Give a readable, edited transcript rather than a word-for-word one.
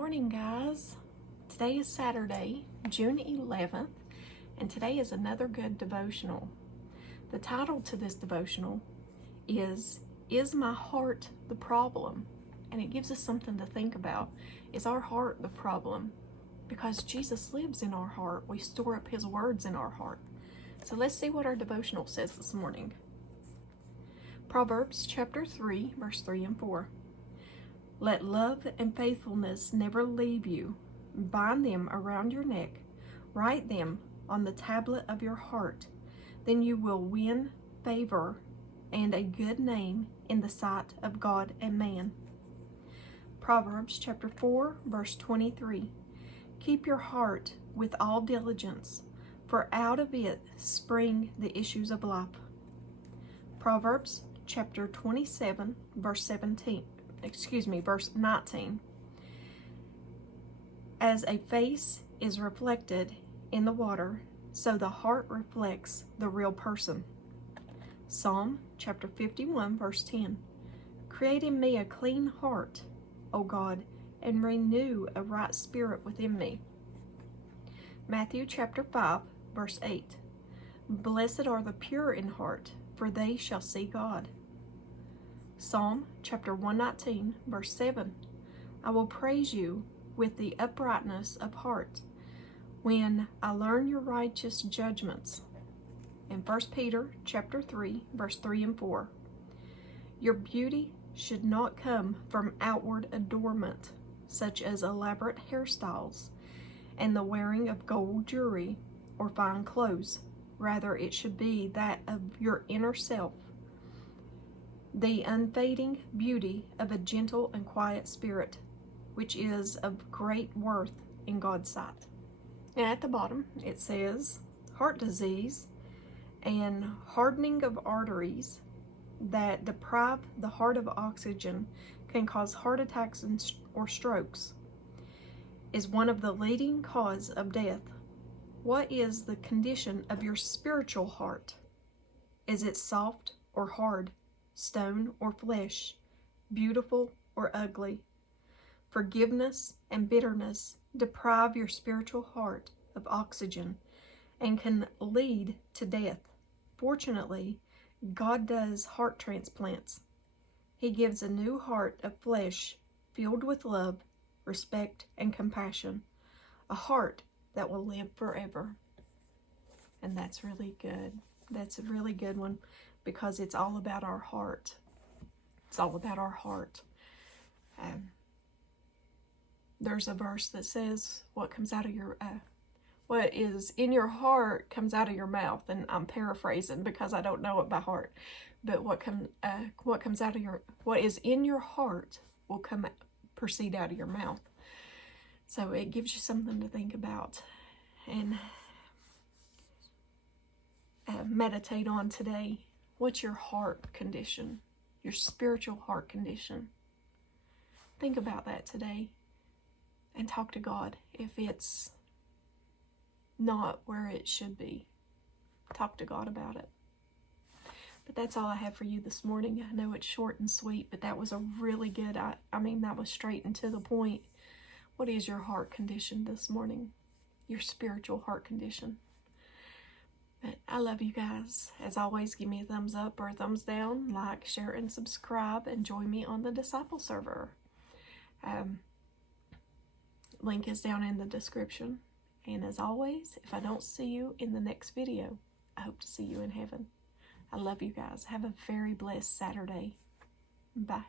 morning, guys. Today is Saturday, June 11th, and today is another good devotional. The title to this devotional is My Heart the Problem? And it gives us something to think about. Is our heart the problem? Because Jesus lives in our heart. We store up His words in our heart. So let's see what our devotional says this morning. Proverbs chapter 3, verse 3 and 4. Let love and faithfulness never leave you. Bind them around your neck. Write them on the tablet of your heart. Then you will win favor and a good name in the sight of God and man. Proverbs chapter 4, verse 23. Keep your heart with all diligence, for out of it spring the issues of life. Proverbs chapter 27, verse 19. As a face is reflected in the water, so the heart reflects the real person. Psalm chapter 51, verse 10. Create in me a clean heart, O God, and renew a right spirit within me. Matthew chapter 5, verse 8. Blessed are the pure in heart, for they shall see God. Psalm chapter 119, verse 7. I will praise you with the uprightness of heart when I learn your righteous judgments. In 1 Peter chapter 3, verse 3 and 4. Your beauty should not come from outward adornment, such as elaborate hairstyles and the wearing of gold jewelry or fine clothes. Rather, it should be that of your inner self, the unfading beauty of a gentle and quiet spirit, which is of great worth in God's sight. And at the bottom, it says, heart disease and hardening of arteries that deprive the heart of oxygen can cause heart attacks or strokes, is one of the leading causes of death. What is the condition of your spiritual heart? Is it soft or hard, stone or flesh, beautiful or ugly? Forgiveness and bitterness deprive your spiritual heart of oxygen and can lead to death. Fortunately, God does heart transplants. He gives a new heart of flesh filled with love, respect, and compassion, a heart that will live forever. And that's really good. That's a really good one, because it's all about our heart. It's all about our heart. There's a verse that says, what is in your heart comes out of your mouth. And I'm paraphrasing because I don't know it by heart. But what is in your heart will proceed out of your mouth. So it gives you something to think about and meditate on today. What's your heart condition? Your spiritual heart condition? Think about that today and talk to God if it's not where it should be. Talk to God about it. But that's all I have for you this morning. I know it's short and sweet, but that was a really good, that was straight and to the point. What is your heart condition this morning? Your spiritual heart condition. But I love you guys. As always, give me a thumbs up or a thumbs down. Like, share, and subscribe. And join me on the Disciple server. Link is down in the description. And as always, if I don't see you in the next video, I hope to see you in heaven. I love you guys. Have a very blessed Saturday. Bye.